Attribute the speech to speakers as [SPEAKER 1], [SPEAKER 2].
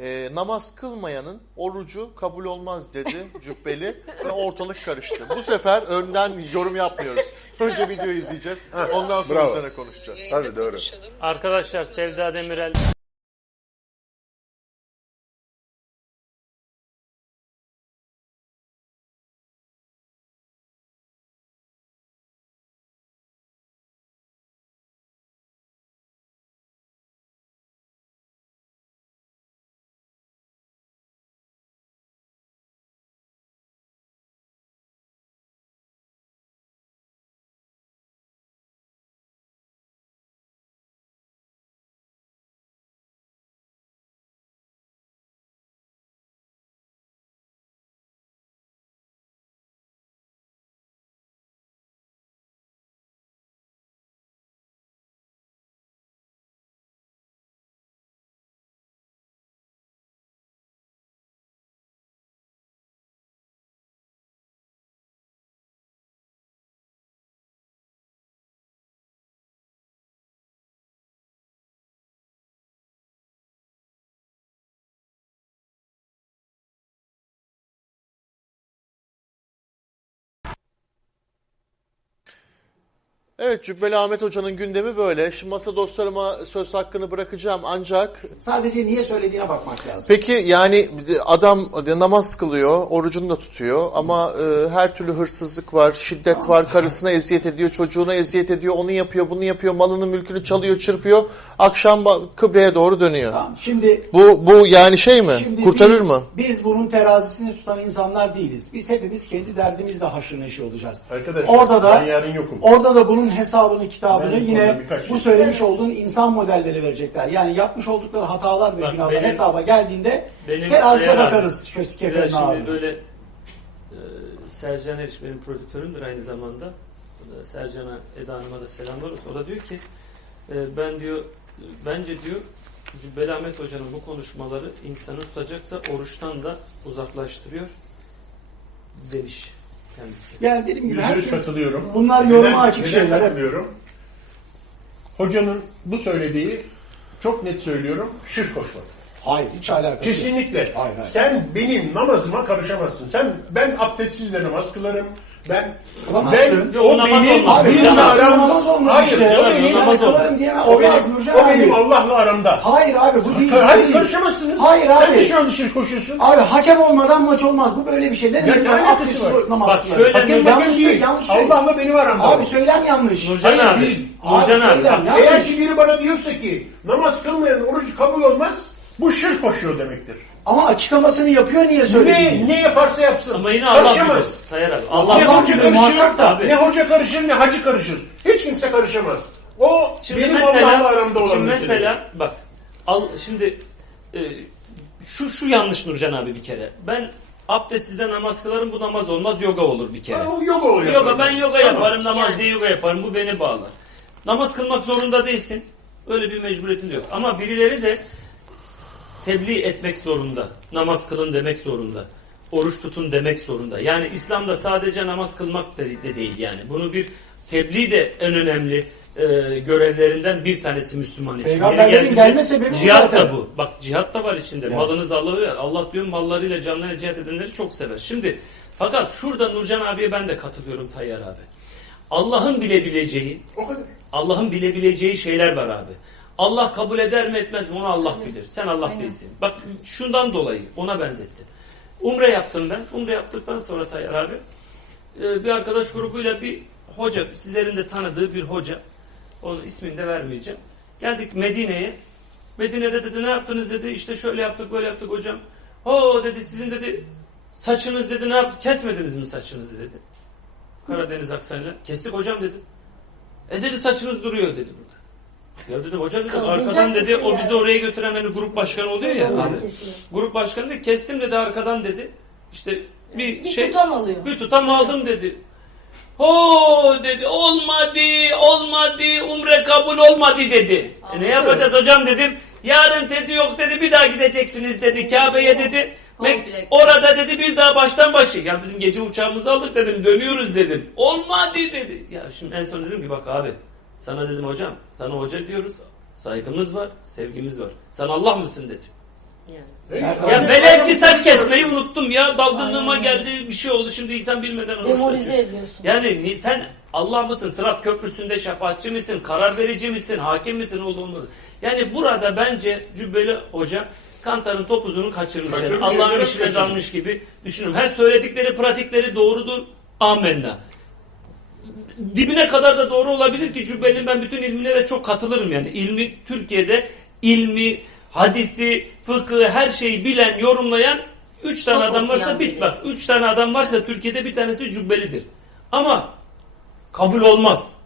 [SPEAKER 1] e, namaz kılmayanın orucu kabul olmaz dedi cübbeli ve ortalık karıştı. Bu sefer önden yorum yapmıyoruz. Önce videoyu izleyeceğiz. Ondan sonra
[SPEAKER 2] bravo.
[SPEAKER 1] üzerine konuşacağız.
[SPEAKER 2] Hadi doğru.
[SPEAKER 3] Arkadaşlar Sevda Demirel
[SPEAKER 1] Evet Cübbeli Ahmet Hoca'nın gündemi böyle. Şimdi masa dostlarıma söz hakkını bırakacağım ancak
[SPEAKER 4] Sadece niye söylediğine bakmak lazım.
[SPEAKER 1] Peki yani adam namaz kılıyor, orucunu da tutuyor ama e, her türlü hırsızlık var, şiddet var, karısına eziyet ediyor, çocuğuna eziyet ediyor, onu yapıyor, bunu yapıyor, malını mülkünü çalıyor, çırpıyor. Akşam kıbleye doğru dönüyor.
[SPEAKER 4] Tamam. Şimdi
[SPEAKER 1] Bu bu yani şey mi?
[SPEAKER 4] Şimdi
[SPEAKER 1] Kurtarır
[SPEAKER 4] biz,
[SPEAKER 1] mı?
[SPEAKER 4] Biz bunun terazisini tutan insanlar değiliz. Biz hepimiz kendi derdimizle haşır neşir olacağız.
[SPEAKER 2] Arkadaşlar,
[SPEAKER 4] orada da
[SPEAKER 2] ben yarın yokum.
[SPEAKER 4] Orada da bunun hesabını, kitabını
[SPEAKER 2] Ben
[SPEAKER 4] yine bu
[SPEAKER 2] şey-
[SPEAKER 4] söylemiş olduğun insan modelleri verecekler. Yani yapmış oldukları hatalar ve günahlar hesaba geldiğinde terazide bakarız kös
[SPEAKER 3] Biraz
[SPEAKER 4] keferine
[SPEAKER 3] şimdi
[SPEAKER 4] abi.
[SPEAKER 3] böyle e, Sercan Eriş benim prodüktörümdür aynı zamanda. Sercan'a, Eda Hanım'a da selamlar olsun. O da diyor ki e, ben diyor bence diyor Cübbeli Ahmet Hoca'nın bu konuşmaları insanı tutacaksa oruçtan da uzaklaştırıyor demiş kendisi.
[SPEAKER 4] Yani dediğim gibi herkes,
[SPEAKER 2] katılıyorum.
[SPEAKER 4] bunlar
[SPEAKER 2] Neden-
[SPEAKER 4] yoruma açık
[SPEAKER 2] neden
[SPEAKER 4] şeyler.
[SPEAKER 2] katılıyorum? Hocanın bu söylediği çok net söylüyorum şirk koşmak.
[SPEAKER 4] Hayır hiç alakası yok.
[SPEAKER 2] Kesinlikle.
[SPEAKER 4] Hayır, hayır.
[SPEAKER 2] Sen benim namazıma karışamazsın. Sen ben abdestsiz de namaz kılarım. Ben
[SPEAKER 4] Kılamazsın.
[SPEAKER 2] ben
[SPEAKER 3] Yok,
[SPEAKER 2] o
[SPEAKER 3] namaz
[SPEAKER 2] benim
[SPEAKER 3] olmaz.
[SPEAKER 4] Abi
[SPEAKER 2] benim
[SPEAKER 4] benim
[SPEAKER 2] aram
[SPEAKER 4] namaz olmaz
[SPEAKER 2] Hayır, o
[SPEAKER 3] Namaz
[SPEAKER 2] benim
[SPEAKER 3] olmaz.
[SPEAKER 4] Kılarım diyemem.
[SPEAKER 2] o benim,
[SPEAKER 4] Olmaz Nurcan
[SPEAKER 2] o benim
[SPEAKER 4] abi.
[SPEAKER 2] Allah'la aramda.
[SPEAKER 4] Hayır abi bu değil.
[SPEAKER 2] Hayır
[SPEAKER 4] değil.
[SPEAKER 2] karışamazsınız.
[SPEAKER 4] Hayır
[SPEAKER 2] Sen
[SPEAKER 4] abi.
[SPEAKER 2] şu anda şirk koşuyorsun.
[SPEAKER 4] Abi hakem olmadan maç olmaz. Bu böyle bir şey. Ne demek?
[SPEAKER 2] ne
[SPEAKER 4] ben
[SPEAKER 2] alakası
[SPEAKER 4] abdestsiz
[SPEAKER 2] var?
[SPEAKER 4] namaz
[SPEAKER 3] Bak
[SPEAKER 4] kılarım.
[SPEAKER 3] şöyle
[SPEAKER 2] Hakem
[SPEAKER 3] Nurcan-
[SPEAKER 2] hakem
[SPEAKER 4] yanlış
[SPEAKER 2] değil.
[SPEAKER 4] söyle, yanlış söyle.
[SPEAKER 2] Allah'la benim aramda.
[SPEAKER 4] Abi söylem yanlış.
[SPEAKER 3] Nurcan
[SPEAKER 2] Hayır,
[SPEAKER 3] abi,
[SPEAKER 2] değil.
[SPEAKER 3] Nurcan
[SPEAKER 4] Abi
[SPEAKER 3] abi, bak,
[SPEAKER 4] yanlış.
[SPEAKER 2] Eğer ki biri bana diyorsa ki namaz kılmayan orucu kabul olmaz, bu şirk koşuyor demektir.
[SPEAKER 4] Ama açıklamasını yapıyor niye söyledi?
[SPEAKER 2] Ne ne yaparsa yapsın.
[SPEAKER 3] Ama yine Allah bilir.
[SPEAKER 2] karışamaz.
[SPEAKER 3] Sayar abi.
[SPEAKER 2] ne
[SPEAKER 3] Allah
[SPEAKER 4] Allah
[SPEAKER 2] hoca
[SPEAKER 4] bilir, muhakkak da
[SPEAKER 2] karışır,
[SPEAKER 3] abi.
[SPEAKER 2] ne hoca karışır, ne hacı karışır. Hiç kimse karışamaz. O
[SPEAKER 3] Şimdi
[SPEAKER 2] benim
[SPEAKER 3] mesela,
[SPEAKER 2] Allah'la aramda olan
[SPEAKER 3] şimdi
[SPEAKER 2] mesele.
[SPEAKER 3] mesela bak al, şimdi e, şu şu yanlış Nurcan abi bir kere. Ben abdestsizde namaz kılarım bu namaz olmaz yoga olur bir kere.
[SPEAKER 2] Ben o yoga oluyor.
[SPEAKER 3] Yoga ben yoga
[SPEAKER 5] Tamam.
[SPEAKER 3] yaparım namaz
[SPEAKER 5] Yani.
[SPEAKER 3] diye yoga yaparım bu beni bağlar. Namaz kılmak zorunda değilsin. Öyle bir mecburiyetin de yok. Ama birileri de tebliğ etmek zorunda. Namaz kılın demek zorunda. Oruç tutun demek zorunda. Yani İslam'da sadece namaz kılmak da de değil yani. Bunu bir tebliğ de en önemli e, görevlerinden bir tanesi Müslüman için.
[SPEAKER 4] Peygamberlerin
[SPEAKER 3] geldi-
[SPEAKER 4] gelme sebebi
[SPEAKER 3] cihat
[SPEAKER 4] zaten.
[SPEAKER 3] da bu. Bak cihat da var içinde.
[SPEAKER 4] Yani.
[SPEAKER 3] Malınız Allah'a Allah diyor mallarıyla canlarıyla cihat edenleri çok sever. Şimdi fakat şurada Nurcan abiye ben de katılıyorum Tayyar abi. Allah'ın bilebileceği. Allah'ın bilebileceği şeyler var abi. Allah kabul eder mi etmez mi onu Allah bilir. Sen Allah
[SPEAKER 5] Aynen.
[SPEAKER 3] değilsin. Bak şundan dolayı ona benzettim. Umre yaptım ben. Umre yaptıktan sonra Tayyar abi e, bir arkadaş grubuyla bir hoca, sizlerin de tanıdığı bir hoca. Onun ismini de vermeyeceğim. Geldik Medine'ye. Medine'de dedi ne yaptınız dedi. İşte şöyle yaptık böyle yaptık hocam. Ho dedi sizin dedi saçınız dedi ne yaptı kesmediniz mi saçınızı dedi. Karadeniz aksanıyla. Kestik hocam dedi. E dedi saçınız duruyor dedi. Ya dedim hocam dedim
[SPEAKER 5] Kazıyacak
[SPEAKER 3] arkadan dedi o bizi oraya götüren hani grup başkanı oluyor ya
[SPEAKER 5] kesiyor.
[SPEAKER 3] Grup başkanı dedi kestim dedi arkadan dedi. İşte bir,
[SPEAKER 5] Bir
[SPEAKER 3] şey
[SPEAKER 5] tutam alıyor.
[SPEAKER 3] bir tutam aldım dedi. Ho dedi olmadı olmadı umre kabul olmadı dedi. E ne yapacağız hocam dedim. Yarın tezi yok dedi bir daha gideceksiniz dedi Kabe'ye dedi.
[SPEAKER 5] Komple.
[SPEAKER 3] orada dedi bir daha baştan başı. Ya dedim gece uçağımızı aldık dedim dönüyoruz dedim. Olmadı dedi. Ya şimdi en son dedim ki bak abi sana dedim hocam sana hoca diyoruz. Saygımız var sevgimiz var. Sen Allah mısın dedim.
[SPEAKER 5] Yani.
[SPEAKER 3] Ya velev ki saç kesmeyi unuttum ya dalgınlığıma geldi bir şey oldu şimdi insan bilmeden tutuyor.
[SPEAKER 5] ediyorsun.
[SPEAKER 3] Yani ni- sen Allah mısın sırat köprüsünde şefaatçi misin karar verici misin hakim misin olduğunu yani burada bence Cübbeli Hoca Kantar'ın topuzunu kaçırmış. Allah'ın işine
[SPEAKER 2] kaçırmış.
[SPEAKER 3] dalmış gibi düşünüyorum. Her söyledikleri pratikleri doğrudur. Amenna. Dibine kadar da doğru olabilir ki Cübbeli'nin ben bütün ilmine de çok katılırım yani. İlmi Türkiye'de ilmi, hadisi, fıkı her şeyi bilen, yorumlayan üç tane
[SPEAKER 5] Çok
[SPEAKER 3] adam varsa bit bak. Üç tane adam varsa Türkiye'de bir tanesi Cübbeli'dir. Ama kabul olmaz.